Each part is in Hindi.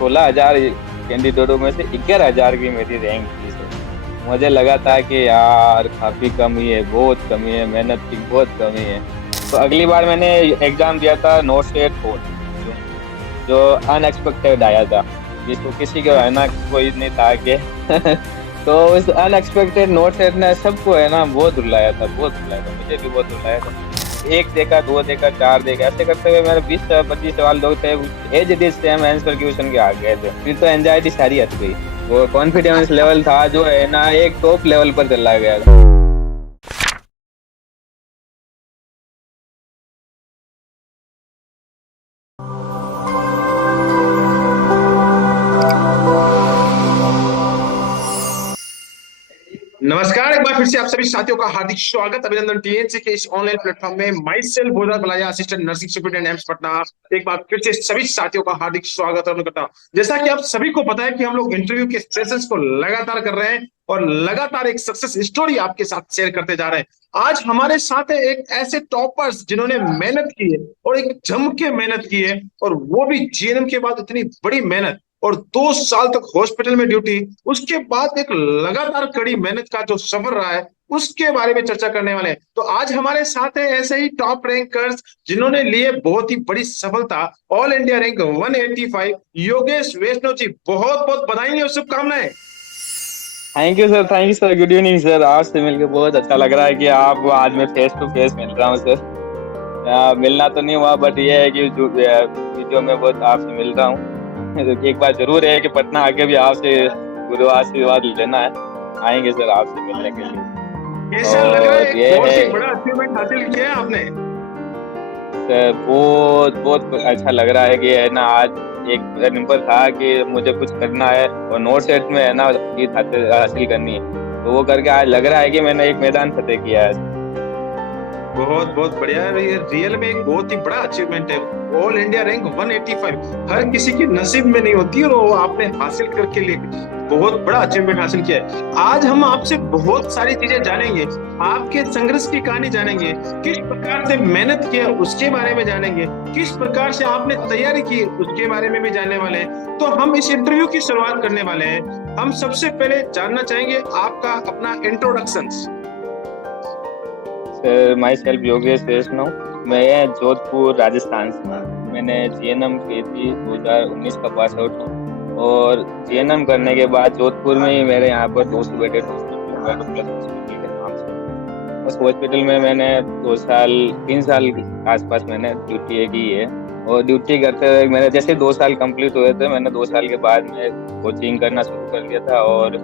16,000 कैंडिडेटों में से 11,000 की मेरी रैंक थी सर। मुझे लगा था कि यार काफी कमी है, बहुत कमी है, मेहनत की बहुत कमी है। तो अगली बार मैंने एग्जाम दिया था नोट सेट 4, जो अनएक्सपेक्टेड आया था, जिसको किसी को है ना कोई नहीं था कि तो उस अनएक्सपेक्टेड नोट सेट ने सबको है ना बहुत रुलाया था, बहुत रुलाया था, मुझे भी बहुत रुलाया था। एक देखा, दो देखा, चार देखा, ऐसे करते हुए मेरे 20-25 सवाल लोग थे, as it is same answer question के आ गए थे। फिर तो एंजाइटी सारी हट गई, वो कॉन्फिडेंस लेवल था जो है ना एक टॉप लेवल पर चला गया था। नमस्कार, एक बार फिर से आप सभी साथियों का हार्दिक स्वागत, अभिनंदन टीएनसी के इस ऑनलाइन प्लेटफॉर्म में। Myself Bhojan Balaya, assistant nursing superintendent AIIMS Patna. एक बार फिर से सभी साथियों का हार्दिक स्वागत करता हूं। जैसा कि आप सभी को पता है कि हम लोग इंटरव्यू के सेशंस को लगातार कर रहे हैं और लगातार एक सक्सेस स्टोरी आपके साथ शेयर करते जा रहे हैं। आज हमारे साथ है एक ऐसे टॉपर्स जिन्होंने मेहनत की है और एक जम के मेहनत की है, और वो भी जीएनएम के बाद इतनी बड़ी मेहनत और 2 साल तक हॉस्पिटल में ड्यूटी, उसके बाद एक लगातार कड़ी मेहनत का जो सफर रहा है उसके बारे में चर्चा करने वाले हैं। तो आज हमारे साथ है ऐसे ही टॉप रैंकर्स जिन्होंने लिए बहुत ही बड़ी सफलता, ऑल इंडिया रैंक 185, योगेश वैष्णव जी। बहुत बहुत बधाई और शुभकामनाएं। Thank you sir, good evening sir. आपसे मिलकर बहुत अच्छा लग रहा है कि आपको आज मैं फेस टू फेस मिल रहा हूँ सर। मिलना तो नहीं हुआ, बट ये है कि जो वीडियो में बहुत आपसे मिल रहा हूँ। तो एक बार जरूर है कि पटना आके भी आपसे गुरु आशीर्वाद लेना है, आएंगे सर आपसे मिलने के लिए। कैसा लग रहा है? और ये बहुत है ही बड़ा अचीवमेंट हासिल किया है आपने। सर, बहुत बहुत अच्छा लग रहा है कि है ना आज एक नंबर था कि मुझे कुछ करना है और नोट सेट में है ना जीत हासिल करनी है, तो वो करके आज लग रहा है कि मैंने एक मैदान फतेह किया है। बहुत बहुत बढ़िया है, ये रियल में एक बहुत ही बड़ा अचीवमेंट है। ऑल इंडिया रैंक 185 हर किसी के नसीब में नहीं होती, और वो आपने हासिल करके लिए बहुत बड़ा अचीवमेंट हासिल किया है। आज हम आपसे बहुत सारी चीजें जानेंगे, आपके संघर्ष की कहानी जानेंगे, किस प्रकार से मेहनत किया उसके बारे में जानेंगे, किस प्रकार से आपने तैयारी की उसके बारे में भी जानने वाले हैं। तो हम इस इंटरव्यू की शुरुआत करने वाले हैं। हम सबसे पहले जानना चाहेंगे आपका अपना introduction. Sir, myself Yogesh Vaishnav, मैं जोधपुर राजस्थान से हूँ। मैंने जीएनएम की थी, 2019 का पास आउट हूँ। और जीएनएम करने के बाद जोधपुर में ही मेरे यहाँ पर 200 बेडेड हॉस्पिटल, मेडोप्लस हॉस्पिटल के नाम से, उस हॉस्पिटल में मैंने 2 साल 3 साल के आसपास मैंने ड्यूटी की है। और ड्यूटी करते हुए मैंने जैसे 2 साल कंप्लीट हुए थे, मैंने 2 साल के बाद में कोचिंग करना शुरू कर दिया था। और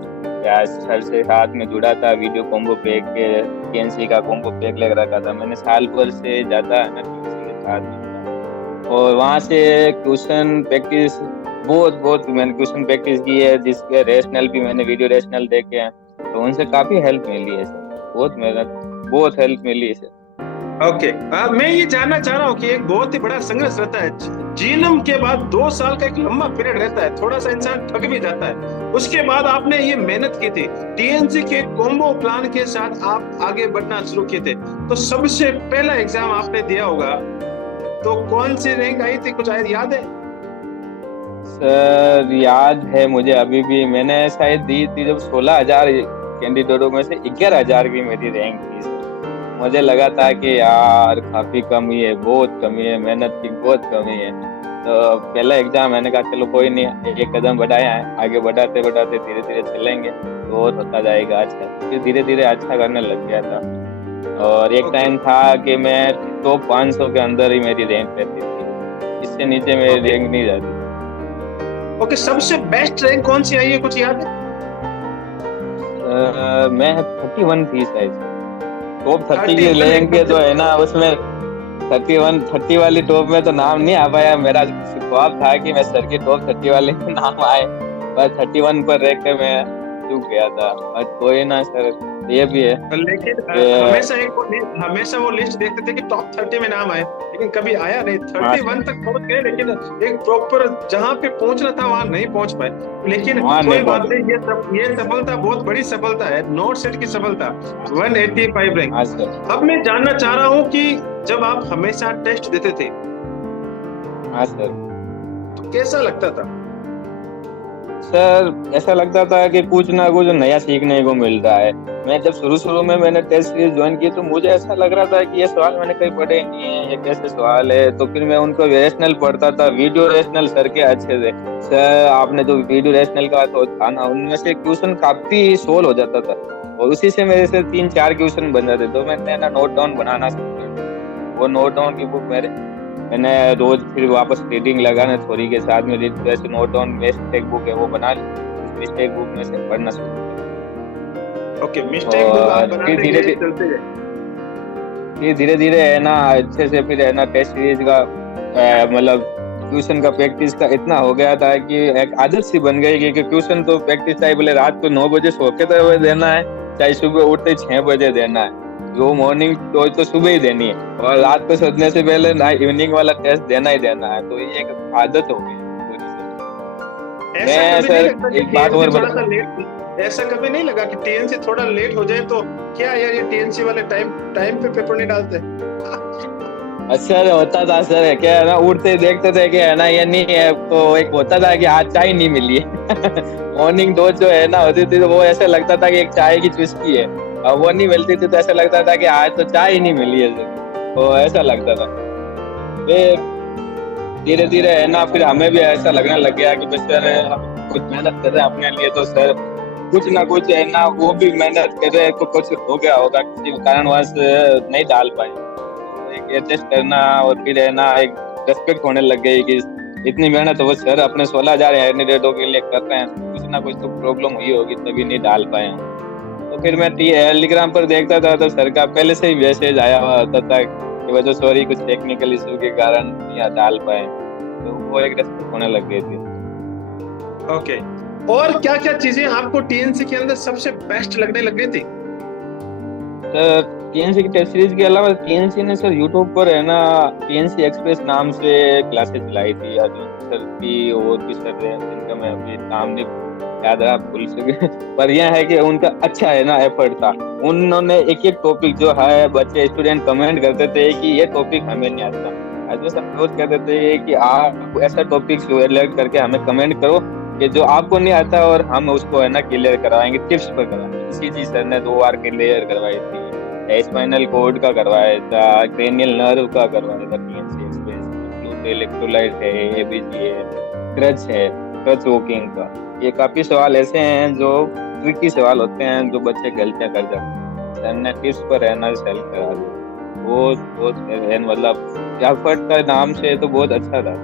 सर से साथ में जुड़ा था, वीडियो कॉम्बो पैक के टीएनसी का कॉम्बो पैक लेकर रखा था मैंने, साल भर से ज्यादा है ना टीएनसी के साथ में जुड़ा। और वहाँ से क्वेश्चन प्रैक्टिस, बहुत बहुत मैंने क्वेश्चन प्रैक्टिस की है, जिसके रेशनल भी मैंने वीडियो रेशनल देखे हैं, तो उनसे काफी हेल्प मिली है सर, बहुत मेहनत, बहुत हेल्प मिली है सर। ओके, मैं ये जानना चाह रहा हूँ कि एक बहुत ही बड़ा संघर्ष रहता है जीएनएम के बाद। 2 साल का एक लंबा पीरियड रहता है, थोड़ा सा इंसान थक भी जाता है। उसके बाद आपने ये मेहनत की थी, टीएनसी के कॉम्बो प्लान के साथ आप आगे बढ़ना शुरू किए थे। तो सबसे पहला एग्जाम आपने दिया होगा, तो कौन सी रैंक आई थी, कुछ याद है? सर याद है मुझे अभी भी, मैंने शायद दी थी जब 16,000 कैंडिडेटों में से 11,000 की मेरी रैंक थी सर। मुझे लगा था कि यार काफी कमी है, बहुत कमी है, मेहनत की बहुत कमी है। तो पहला एग्जाम मैंने कहा चलो कोई नहीं, एक कदम बढ़ाया है, आगे बढ़ाते बढ़ाते धीरे धीरे चलेंगे तो और होता जाएगा अच्छा। फिर धीरे धीरे अच्छा करने लग गया था। और एक ओके। टाइम था कि मैं टॉप 500 के अंदर ही मेरी रैंक रहती थी, इससे नीचे मेरी ओके। रैंक नहीं जाती। ओके, सबसे बेस्ट रैंक कौन सी आई है, कुछ याद है? मैं 31 थी शायद, टॉप 30 की 31 रैंक एकदम के से। तो है ना उसमें 30 वाली टॉप में तो नाम नहीं आ पाया। मेरा ख्वाब था कि मैं सर की टॉप 30 वाले में नाम आए, पर 31 पर रह के मैं चूक गया था। बट कोई ना सर, ये भी है लेकिन कि हमेशा वो लिस्ट देखते थे कि टॉप 30 में नाम आए, लेकिन कभी आया नहीं। हाँ 31 सर, तक पहुंच गए, लेकिन एक प्रॉपर जहां पे पहुंचना था वहां नहीं पहुंच पाए। लेकिन वहां नहीं कोई बात पहुंचे। नहीं, ये सफलता बहुत बड़ी सफलता है, नोट सेट की सफलता, हाँ 185 रैंक। हाँ सर। अब मैं जानना चाह रहा हूँ कि जब आप हमेशा टेस्ट देते थे हाँ सर, तो कैसा लगता था? सर ऐसा लगता था कि कुछ ना कुछ नया सीखने को मिल रहा है। मैं जब शुरू-शुरू में मैंने टेस्ट सीरीज़ जॉइन की तो मुझे ऐसा लग रहा था कि ये सवाल मैंने कहीं पढ़े नहीं है, ये कैसे सवाल है? तो फिर मैं उनको रैशनल पढ़ता था, वीडियो रैशनल सर के अच्छे से। सर आपने जो वीडियो रैशनल का तो था ना, उनमें से क्वेश्चन काफ़ी सोल्व हो जाता था और उसी से मेरे से 3-4 क्वेश्चन बन जाते। तो मैंने ना नोट डाउन बनाना शुरू कर दिया। वो नोट डाउन की बुक मैंने रोज़ फिर वापस रीडिंग लगाना थ्योरी के साथ में रीड वैसे नोट डाउन मिस्टेक बुक है वो बना ली। उस मिस्टेक बुक में से पढ़ना शुरू किया ओके, मिस्टेक बुक आप और फिर बनाते गए, धीरे-धीरे चलते गए। फिर धीरे-धीरे है ना अच्छे से फिर है ना टेस्ट सीरीज़ का मतलब ट्यूशन का प्रैक्टिस का इतना हो गया था कि एक आदत सी बन गई कि ट्यूशन तो प्रैक्टिस चाहे बोले रात को 9 बजे सो के तो देना है, चाहे सुबह उठते 6 बजे देना है। वो मॉर्निंग तो सुबह ही देनी है और रात को सोने से पहले ना इवनिंग वाला टेस्ट देना ही देना है। तो ये एक आदत हो गई पूरी से। ऐसा मैं कभी नहीं सर लगता कि एक बात टीएनसी और थोड़ा बता सा लेट, ऐसा कभी नहीं लगा कि टीएनसी थोड़ा लेट हो जाए तो क्या यार ये टीएनसी वाले टाइम टाइम पे पेपर नहीं डालते? अच्छा होता था सर क्या है ना उठते ही देखते थे कि है ना ये नहीं है तो एक होता था कि आज चाय नहीं मिली है मॉर्निंग डोज जो है ना होती थी तो वो ऐसा लगता था कि एक चाय की चुस्की है और वो नहीं मिलती थी तो ऐसा लगता था कि आज तो चाय ही नहीं मिली है सर तो ऐसा लगता था फिर धीरे धीरे है ना फिर हमें भी ऐसा लगने लग गया कि बस सर हम कुछ मेहनत कर रहे हैं अपने लिए तो सर कुछ ना कुछ है ना वो भी मेहनत कर रहे हैं तो कुछ हो गया होगा किसी कारणवश नहीं डाल पाए तो एक एडजस्ट करना और फिर है ना एक रेस्पेक्ट होने लग गई कि इतनी मेहनत वो सर अपने 16,000 कैंडिडेटों के लिए कर रहे हैं तो कुछ ना कुछ तो प्रॉब्लम हुई होगी तभी नहीं डाल पाए हम तो फिर मैं टेलीग्राम पर देखता था तो सर का पहले से ही मैसेज आया हुआ होता था कि वजह सॉरी कुछ टेक्निकल इशू के कारण नहीं डाल पाए तो वो एक रेस्पेक्ट होने लग गई थी ओके, और क्या क्या चीजें आपको टीएनसी के अंदर सबसे बेस्ट लगने लग गई थी? सर टीएनसी की टेस्ट सीरीज के अलावा टीएनसी ने सर यूट्यूब पर है ना टीएनसी एक्सप्रेस नाम से क्लासेस चलाई थी अर्जुन सर की और भी सर है जिनका मैं अभी नाम नहीं याद रहा भूल सके पर यह है कि उनका अच्छा है ना एफर्ट था उन्होंने एक एक टॉपिक जो है बच्चे स्टूडेंट कमेंट करते थे कि ये टॉपिक हमें नहीं आता अर्जुन सर रोज कहते थे कि आप ऐसा टॉपिक सिलेक्ट करके हमें कमेंट करो कि जो आपको नहीं आता और हम उसको है ना क्लियर करवाएंगे टिप्स पर करवाएंगे इसी जी सर ने 2 बार क्लियर करवाई थी स्पाइनल कॉर्ड का करवाया था क्रेनियल नर्व का करवाया था टीएनसी एक्सप्रेस इलेक्ट्रोलाइट है एबीजी है क्रच है क्रच वॉकिंग का ये काफी सवाल ऐसे हैं जो ट्रिकी सवाल होते हैं जो बच्चे गलतियां कर जाते हैं सर ने टिप्स पर रहना सेलेक्ट करा दिया बहुत बहुत मतलब एफर्ट का नाम से तो बहुत अच्छा था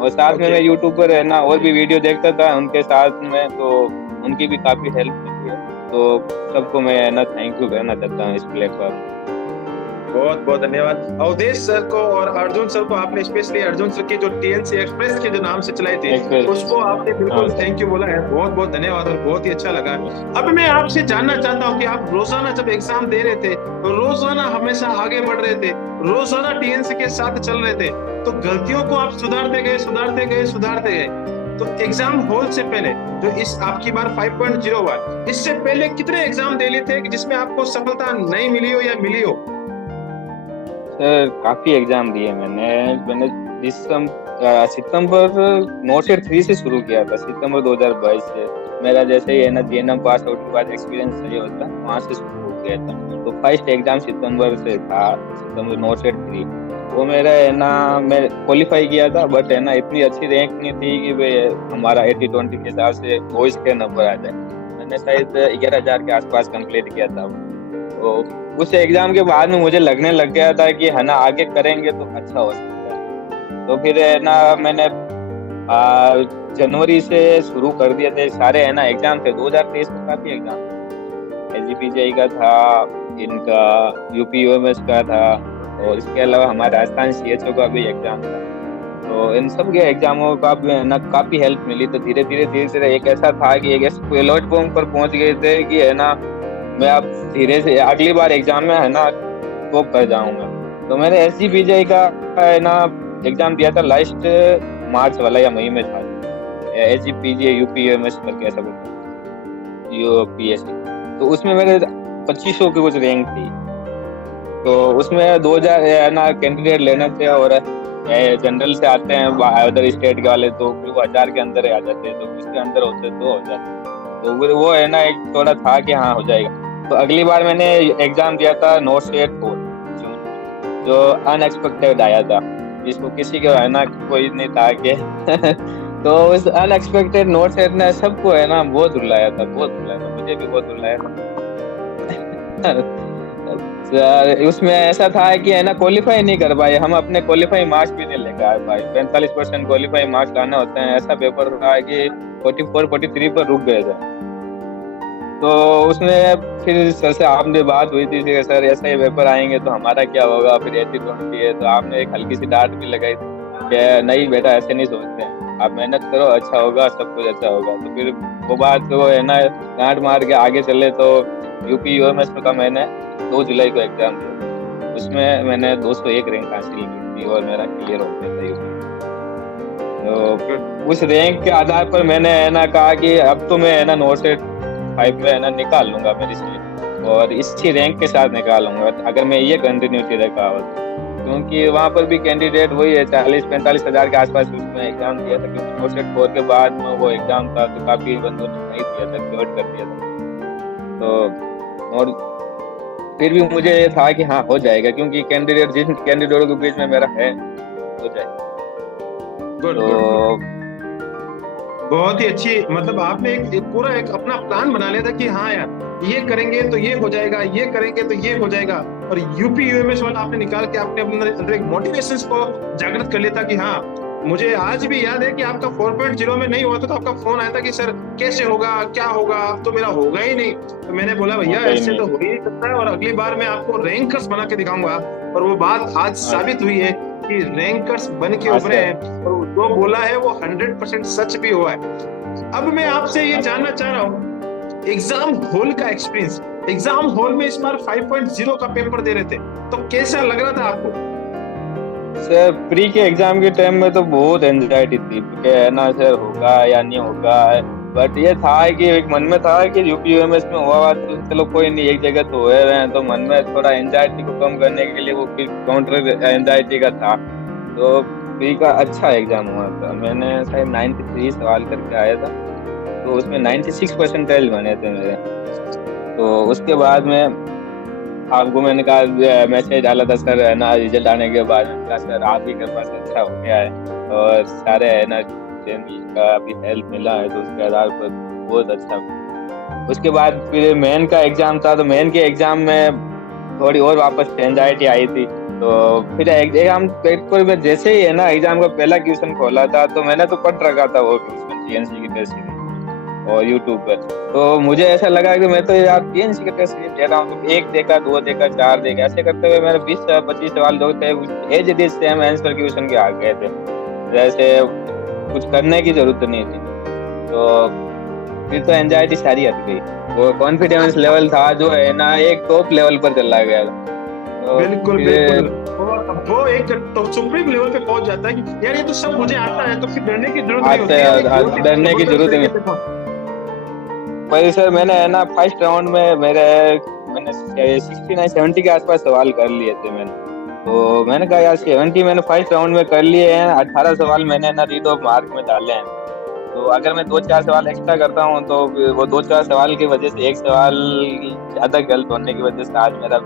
और साथ में ओके, मैं यूट्यूब पर है ना और भी वीडियो देखता था उनके साथ में तो उनकी भी काफी हेल्प मिली है तो सबको मैं है ना थैंक यू कहना चाहता हूँ इस प्लेटफॉर्म बहुत बहुत धन्यवाद अवधेश सर को और अर्जुन सर को। आपने स्पेशली अर्जुन सर की जो टीएनसी एक्सप्रेस के जो नाम से चलाई थी एक्सप्रेस उसको आपने हाँ बिल्कुल थैंक यू बोला है। बहुत बहुत धन्यवाद और बहुत ही अच्छा लगा। अब मैं आपसे जानना चाहता हूँ कि आप रोजाना जब एग्जाम दे रहे थे तो रोजाना हमेशा आगे बढ़ रहे थे, रोजाना टीएनसी के साथ चल रहे थे, तो गलतियों को आप सुधारते गए सुधारते गए सुधारते गए। तो एग्जाम हॉल से पहले जो इस आपकी बार 5.0 इससे पहले कितने एग्जाम दे लिए थे कि जिसमें आपको सफलता नहीं मिली हो या मिली हो? सर काफी एग्जाम दिए मैंने सितंबर नोटेड 3 से शुरू किया था सितंबर 2022 से मेरा जैसे ही है ना जीएनएम पास आउट के बाद एक्सपीरियंस सही होता वहां से शुरू हो गया था तो फर्स्ट एग्जाम सितंबर से था सितंबर नोटेड 3 वो मेरा है ना मैं क्वालिफाई किया था बट है ना इतनी अच्छी रैंक नहीं थी कि भाई हमारा 80-20 के हिसाब से बॉयज के नंबर आ जाए मैंने शायद 11,000 के आसपास कंप्लीट किया था तो उस एग्जाम के बाद में मुझे लगने लग गया था कि है ना आगे करेंगे तो अच्छा हो सकता है तो फिर है ना मैंने जनवरी से शुरू कर दिए थे सारे है ना एग्जाम थे 2023 में काफी एग्जाम एसजीपीजीआई का था इनका यूपीयूएमएस का था और इसके अलावा हमारे राजस्थान सीएचओ का भी एग्जाम था तो इन सब के एग्जामों का भी है ना काफी हेल्प मिली तो धीरे धीरे एक ऐसा था कि एक प्लेटफॉर्म पर पहुंच गए थे कि है ना मैं अब धीरे से अगली बार एग्जाम में है ना टॉप कर जाऊंगा तो मैंने एसजीपीजीआई का है ना एग्जाम दिया था लास्ट मार्च वाला या मई में था एसजीपीजीआई यूपीएमएस करके ऐसा बोलते यूपीएससी तो उसमें मेरे 2500 की कुछ रैंक थी तो उसमें 2000 है ना कैंडिडेट लेने थे और जनरल से आते हैं अदर स्टेट के वाले, तो फिर वो 1000 के अंदर ही आ जाते हैं, तो उसके अंदर होते तो हो जाते। तो फिर वो है ना, एक थोड़ा था कि हाँ हो जाएगा। तो अगली बार मैंने एग्जाम दिया था नोट स्टेट 4 जून में, जो अनएक्सपेक्टेड आया था, जिसको किसी को है ना कोई नहीं था कि तो उस अनएक्सपेक्टेड नोट सेट ने सबको है ना बहुत रुलाया था, बहुत रुलाया था, मुझे भी बहुत रुलाया था। उसमें ऐसा था कि है ना क्वालिफाई नहीं कर पाए हम, अपने क्वालिफाई मार्क्स भी नहीं लेकर आ पाए। 45% क्वालिफाई मार्क्स लाने होते हैं, ऐसा पेपर था कि 44-43 पर रुक गए थे। तो उसमें फिर सर से आपने बात हुई थी कि सर ऐसा ही पेपर आएंगे तो हमारा क्या होगा, फिर 80-20 है। तो आपने एक हल्की सी डांट भी लगाई थी कि नहीं बेटा ऐसे नहीं सोचते हैं, आप मेहनत करो, अच्छा होगा, सब कुछ अच्छा होगा। तो फिर वो बात वो है ना डांट मार के आगे चले, तो यूपी यूएमएस का मैंने 2 जुलाई को एग्जाम दिया। उसमें मैंने 201 रैंक हासिल की थी और मेरा क्लियर हो गया था यूपी। तो उस रैंक के आधार पर मैंने है ना कहा कि अब तो मैं है ना नोट से 5 में है ना निकाल लूंगा मेरी सीट, और इसी रैंक के साथ निकालूंगा अगर मैं ये कंटिन्यूटी रखा हो। क्योंकि वहां पर भी कैंडिडेट वही है 40-45 हजार के आसपास उसमें एग्जाम दिया था, क्योंकि नोट सेट 4 के बाद में वो एग्जाम था, तो काफी बंदों ने नहीं दिया था, क्लोट कर दिया था। तो और फिर भी मुझे ये था कि हाँ हो जाएगा, क्योंकि कैंडिडेट जिन कैंडिडेटों के बीच में मेरा है हो जाएगा। Good good good. तो बहुत ही अच्छी, मतलब आपने एक पूरा एक अपना प्लान बना लिया था कि हाँ यार ये करेंगे तो ये हो जाएगा, ये करेंगे तो ये हो जाएगा। और यूपी यूएमएस वाला आपने निकाल के आपने अपने अंदर एक मोटिवेशन को जागृत कर लिया था कि हाँ। मुझे आज भी याद है कि आपका 4.0 में नहीं हुआ तो आपका फोन आया था कि सर कैसे होगा, क्या होगा, अब तो मेरा होगा ही नहीं। तो मैंने बोला भैया ऐसे तो हो ही नहीं सकता है, और अगली बार मैं आपको रैंकर्स बना के दिखाऊंगा। और वो बात आज साबित हुई है कि रैंकर्स बन के उभरे हैं, और जो बोला है वो 100% सच भी हुआ है। अब मैं आपसे ये जानना चाह रहा हूँ एग्जाम हॉल का एक्सपीरियंस। एग्जाम हॉल में इस बार 5.0 का पेपर दे रहे थे, तो कैसा लग रहा था आपको? सर प्री के एग्जाम के टाइम में तो बहुत एंजाइटी थी कि है ना सर होगा या नहीं होगा। बट ये था कि एक मन में था कि यूपी यूएमएस में हुआ तो चलो कोई नहीं, एक जगह तो हुए हैं, तो मन में थोड़ा एंजाइटी को कम करने के लिए वो फिर काउंटर एंजाइटी का था। तो प्री का अच्छा एग्जाम हुआ था, मैंने शायद 93 सवाल करके आया था, तो उसमें 96 परसेंटाइल बने थे मेरे। तो उसके बाद में आपको मैंने कहा मैसेज डाला था सर है ना रिजल्ट आने के बाद, कहा सर आप ही के पास अच्छा हो गया है और सारे है ना का भी हेल्प मिला है, तो उसके आधार पर बहुत अच्छा। उसके बाद फिर मेन का एग्जाम था, तो मेन के एग्जाम में थोड़ी और वापस एंजाइटी आई थी। तो फिर एग्जाम पेपर में जैसे ही है ना एग्जाम का पहला क्वेश्चन खोला था, तो मैंने तो पढ़ रखा था वो क्वेश्चन टीएनसी की टेस्ट सीरीज और यूट्यूब पर। तो मुझे ऐसा लगा कि मैं तो यार टीएनसी का टेस्ट सीरीज दे रहा हूँ, तो 1 देखा, 2 देखा, 4 देखा, ऐसे करते हुए मेरे 20-25 सवाल जो थे as it is same answer question के आ गए थे, जैसे कुछ करने की जरूरत नहीं थी। तो फिर तो एंजाइटी सारी हट गई, वो कॉन्फिडेंस लेवल था जो है ना एक टॉप लेवल पर चला गया था। तो बिल्कुल फिर बिल्कुल, वो एक तो सुप्रीम लेवल पे पहुंच जाता है कि यार ये तो सब मुझे आता है, तो फिर डरने की जरूरत नहीं होती है। डरने की जरूरत नहीं। पर सर मैंने है ना फर्स्ट राउंड में मैंने 69-70 के आसपास सवाल कर लिए थे मैंने। तो मैंने कहा यार 70 मैंने फर्स्ट राउंड में कर लिए हैं, 18 सवाल मैंने ना रीड ऑफ मार्क में डाले हैं। तो अगर मैं 2-4 सवाल एक्स्ट्रा करता हूँ तो वो 2-4 सवाल की वजह से एक सवाल ज्यादा गलत होने की वजह से आज मेरा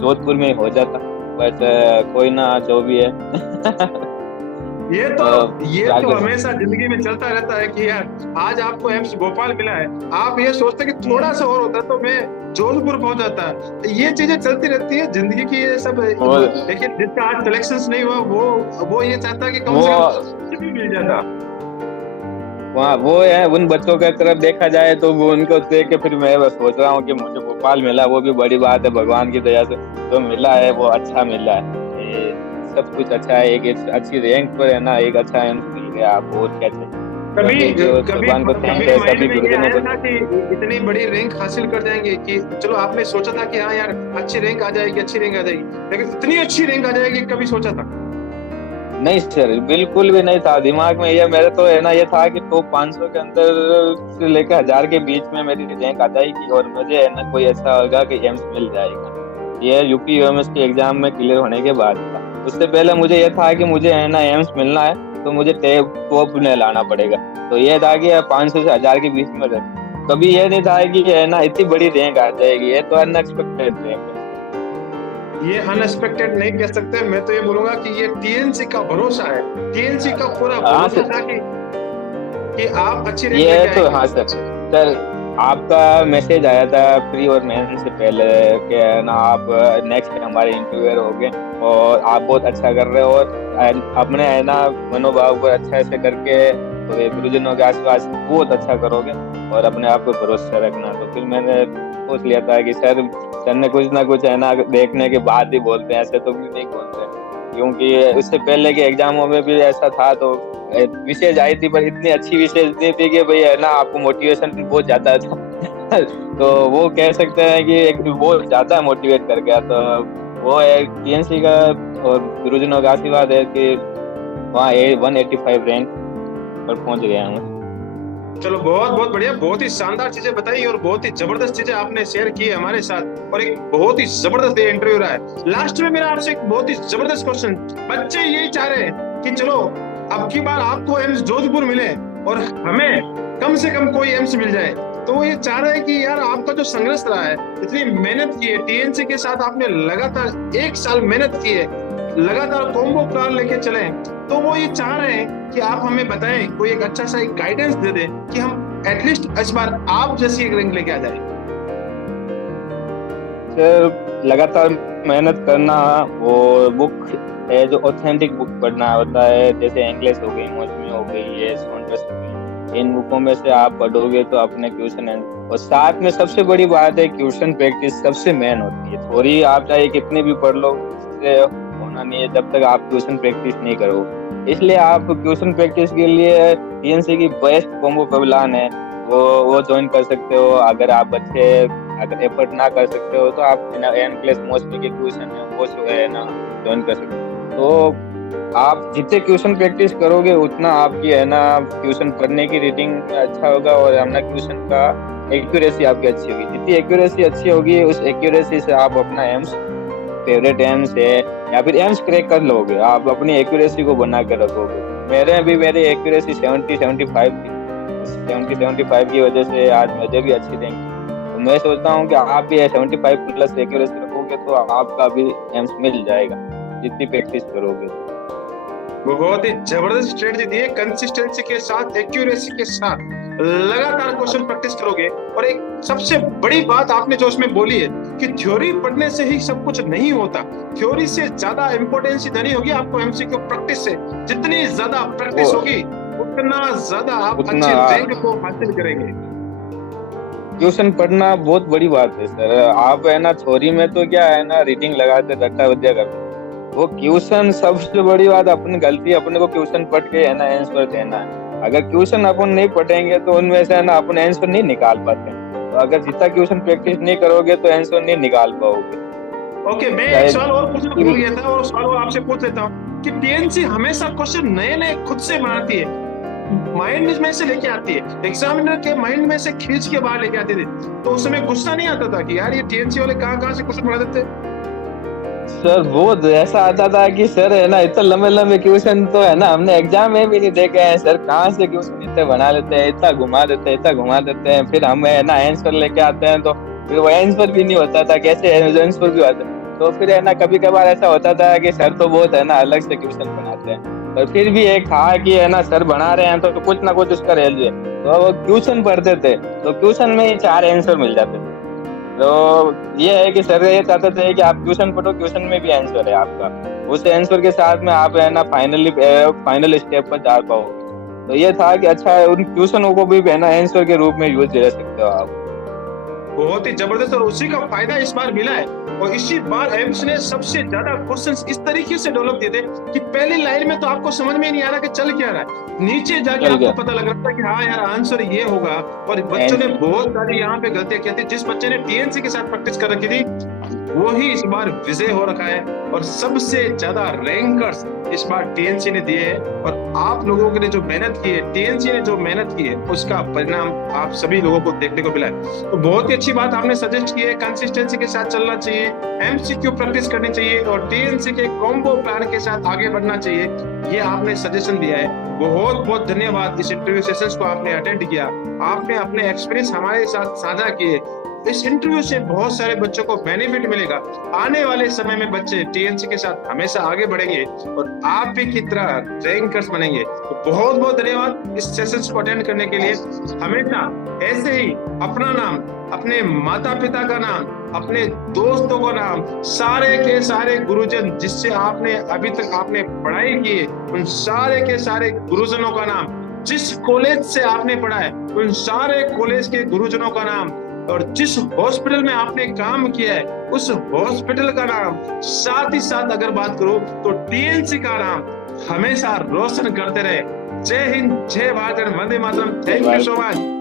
जोधपुर में हो जाता। बट कोई ना, जो भी है। ये तो हमेशा जिंदगी में चलता रहता है कि यार आज आपको एम्स भोपाल मिला है, आप ये सोचते कि थोड़ा सा और होता तो मैं जोधपुर पहुंच जाता। तो ये चीजें चलती रहती है जिंदगी की, ये सब। लेकिन जिसका आज सिलेक्शन नहीं हुआ वो ये चाहता है कि कम से कम भी मिल जाता। वहाँ वो है, उन बच्चों की तरफ देखा जाए तो वो उनको देख के फिर मैं बस सोच रहा हूँ कि मुझे भोपाल मिला, वो भी बड़ी बात है, भगवान की दया से तो मिला है, वो अच्छा मिला है, सब कुछ अच्छा है। एक अच्छी रैंक पर है ना, एक अच्छा अंक मिल गया, आप और क्या चाहिए। कभी माइंड में ये आया था कि इतनी बड़ी रैंक हासिल कर जाएंगे, कि चलो आपने सोचा था कि हाँ यार अच्छी रैंक आ जाएगी, अच्छी रैंक आ जाएगी, लेकिन इतनी अच्छी रैंक आ जाएगी कभी सोचा था? नहीं सर, बिल्कुल भी नहीं था दिमाग में। ये मेरे तो है ना ये था कि टॉप 500 के अंदर से लेकर 1000 के बीच में मेरी रैंक आ जाएगी और मुझे है ना कोई ऐसा होगा कि एम्स मिल जाएगा। ये यूपी यूएमएस के एग्जाम में क्लियर होने के बाद था। उससे पहले मुझे ये था कि मुझे है ना एम्स मिलना है, तो मुझे टॉप में लाना पड़ेगा। तो ये था कि 500 से 1000 के बीच में रहता। कभी ये नहीं था कि है ना इतनी बड़ी रैंक आ जाएगी, ये तो अनएक्सपेक्टेड रैंक है। ये अनएक्सपेक्टेड नहीं कह सकते, मैं तो ये बोलूंगा कि ये टीएनसी का भरोसा है। टीएनसी का पूरा हाँ भरोसा सर, था कि आप अच्छी रैंक ये लेके तो आएंगे। हाँ सर। सर, आपका मैसेज आया था प्री और मेन से पहले कि है ना आप नेक्स्ट हमारे इंटरव्यूअर हो गए, और आप बहुत अच्छा कर रहे हो, और अपने है ना मनोभाव को अच्छा से करके तो ये गुरुजनों के आसपास बहुत अच्छा करोगे, और अपने आप को भरोसा रखना। तो फिर मैंने सोच लिया था कि सर ने कुछ ना कुछ है ना देखने के बाद ही बोलते हैं, ऐसे तो भी नहीं बोलते हैं। क्योंकि उससे पहले के एग्जामों में भी ऐसा था, तो विशेष आई थी, पर इतनी अच्छी विशेष नहीं थी कि भाई है ना आपको मोटिवेशन बहुत ज्यादा था। तो वो कह सकते हैं कि एक बहुत ज्यादा मोटिवेट कर गया। तो वो है टीएनसी का और गुरुजनों का आशीर्वाद है कि वहाँ 185 रैंक पर पहुंच गया हूँ। चलो बहुत बहुत बढ़िया, बहुत ही शानदार चीजें बताई और बहुत ही जबरदस्त चीजें आपने शेयर की है हमारे साथ, और एक बहुत ही जबरदस्त इंटरव्यू रहा है। लास्ट में मेरा आपसे एक बहुत ही जबरदस्त क्वेश्चन, बच्चे यही चाह रहे हैं कि चलो अब की बार आपको एम्स जोधपुर मिले और हमें कम से कम कोई एम्स मिल जाए। तो वो ये चाह रहे हैं कि यार आपका जो संघर्ष रहा है, इतनी मेहनत की है टीएनसी के साथ, आपने लगातार 1 साल मेहनत की है, लगातार कॉम्बो प्लान लेके चले, तो वो ये चाह रहे हैं कि आप हमें बताएं, कोई एक अच्छा सा एक गाइडेंस दे दें कि हम एटलीस्ट इस बार आप जैसी एक रैंक लेके आ जाए। सर, लगातार मेहनत करना, और बुक है जो ऑथेंटिक बुक पढ़ना होता है, जैसे इंग्लिश हो गई, मौसमी हो गई, ये सॉन्डर्स हो गई, इन बुकों में से आप पढ़ोगे तो अपने क्वेश्चन और साथ में सबसे बड़ी बात है क्वेश्चन प्रैक्टिस सबसे मेन होती है। थोड़ी आप चाहे कितने भी पढ़ लो, उससे होना नहीं है जब तक आप क्वेश्चन प्रैक्टिस नहीं करो। इसलिए आप क्वेश्चन प्रैक्टिस के लिए टीएनसी की बेस्ट कॉम्बो प्लान है, वो ज्वाइन कर सकते हो। अगर आप अच्छे अगर एफर्ट ना कर सकते हो तो आप एन प्लस मोस्टली के क्वेश्चन है वो जो है ना ज्वाइन कर सकते हो। तो आप जितने क्वेश्चन प्रैक्टिस करोगे उतना आपकी है ना क्वेश्चन पढ़ने की रीडिंग में अच्छा होगा, और अपना क्वेश्चन का एक्यूरेसी आपकी अच्छी होगी। जितनी एक्यूरेसी अच्छी होगी उस एक्यूरेसी से आप अपना एम्स फेवरेट एम्स है या फिर एम्स क्रैक कर लोगे। आप अपनी एक्यूरेसी को बना के रखोगे। मेरी एक्यूरेसी 70-75 थी। 70-75 की वजह से आज मुझे भी अच्छी रैंक। तो मैं सोचता हूँ कि आप भी 75 प्लस एक्यूरेसी रखोगे तो आपका भी एम्स मिल जाएगा जितनी प्रैक्टिस करोगे। बहुत ही जबरदस्त स्ट्रेटजी दी है, कंसिस्टेंसी के साथ, एक्यूरेसी के साथ लगातार क्वेश्चन प्रैक्टिस करोगे। और एक सबसे बड़ी बात आपने जो उसमें बोली है कि थ्योरी पढ़ने से ही सब कुछ नहीं होता, थ्योरी से ज्यादा इंपॉर्टेंस देनी होगी आपको एमसीक्यू प्रैक्टिस से। जितनी ज्यादा प्रैक्टिस होगी उतना ज्यादा आप अच्छे रैंक को हासिल करेंगे। ट्यूशन पढ़ना बहुत बड़ी बात है सर। आप है ना थ्योरी में तो क्या है ना रीडिंग लगाते रट्टा विद्या करते, वो ट्यूशन सबसे बड़ी बात अपनी गलती, अपने को ट्यूशन पढ़ के है ना आंसर देना है। अगर ट्यूशन अपन नहीं पढ़ेंगे तो उनमें से है ना अपन आंसर नहीं निकाल पाते। तो अगर जितना ट्यूशन प्रैक्टिस नहीं करोगे तो आंसर नहीं निकाल पाओगे। ओके, मैं एक सवाल और पूछना भूल गया था, और सवाल और आपसे पूछ लेता हूँ कि टीएनसी हमेशा क्वेश्चन नए नए खुद से बनाती है, माइंड में से लेके आती है, एग्जामिनर के माइंड में से खींच के बाहर लेके आती थी। तो उस समय गुस्सा नहीं आता था कि यार ये टीएनसी वाले कहाँ कहाँ से क्वेश्चन बना देते? सर वो ऐसा आता था कि सर है ना इतना लंबे लंबे क्वेश्चन तो है ना हमने एग्जाम में भी नहीं देखे हैं। सर कहाँ से क्वेश्चन इतने बना लेते हैं, इतना घुमा देते हैं, इतना घुमा देते हैं, फिर हम है ना आंसर लेके आते हैं तो फिर वो आंसर भी नहीं होता था, कैसे आंसर भी होता। तो फिर है ना कभी कभार ऐसा होता था कि सर तो बहुत है ना अलग से क्वेश्चन बनाते हैं, पर फिर भी एक था कि है ना सर बना रहे हैं तो कुछ ना कुछ उसका रेल है। तो वो क्वेश्चन पढ़ते थे तो क्वेश्चन में ही 4 आंसर मिल जाते थे। तो ये है कि सर ये चाहते थे कि आप ट्यूशन पढ़ो, ट्यूशन में भी आंसर है आपका, उस आंसर के साथ में आप है ना फाइनल स्टेप पर जा पाओगे। तो ये था कि अच्छा उन ट्यूशनों को भी है ना आंसर के रूप में यूज ले सकते हो आप। बहुत ही जबरदस्त, और उसी का फायदा इस बार मिला है। और इसी बार एम्स ने सबसे ज्यादा क्वेश्चंस इस तरीके से डेवलप किए थे कि पहली लाइन में तो आपको समझ में नहीं आ रहा कि चल क्या रहा है, नीचे जाके आपको पता लग रहा था कि हाँ यार आंसर ये होगा। और बच्चों ने बहुत सारी यहाँ पे गलतियां की थी। जिस बच्चे ने टीएनसी के साथ प्रैक्टिस कर रखी थी वो ही इस बार विजय हो रखा है और सबसे ज्यादा रैंकर्स इस बार टीएनसी ने दिए हैं। और आप लोगों ने जो मेहनत की है, टीएनसी ने जो मेहनत की है, उसका परिणाम आप सभी लोगों को देखने को मिला है। तो बहुत ही अच्छी बात आपने सजेस्ट की है, कंसिस्टेंसी के साथ चलना चाहिए, एमसीक्यू प्रैक्टिस करनी चाहिए और टीएनसी के कॉम्बो प्लान के साथ आगे बढ़ना चाहिए। ये आपने सजेशन दिया है, बहुत बहुत धन्यवाद। इस इंटरव्यू सेशंस को आपने अटेंड किया, आपने अपने एक्सपीरियंस हमारे साथ साझा किए। इस इंटरव्यू से बहुत सारे बच्चों को बेनिफिट मिलेगा। आने वाले समय में बच्चे टीएनसी के साथ हमेशा आगे बढ़ेंगे और आप भी की तरह रैंकर्स बनेंगे। तो बहुत बहुत धन्यवाद इस सेशंस को अटेंड करने के लिए। हमेशा ऐसे ही अपना नाम, अपने माता पिता का नाम, अपने दोस्तों का नाम, सारे के सारे गुरुजन जिससे आपने अभी तक आपने पढ़ाई की है, उन सारे के सारे गुरुजनों का नाम, जिस कॉलेज से आपने पढ़ा है उन सारे कॉलेज के गुरुजनों का नाम, और जिस हॉस्पिटल में आपने काम किया है उस हॉस्पिटल का नाम, साथ ही साथ अगर बात करूं तो टीएनसी का नाम हमेशा रोशन करते रहे। जय हिंद, जय भारत, वंदे मातरम। Thank you so much.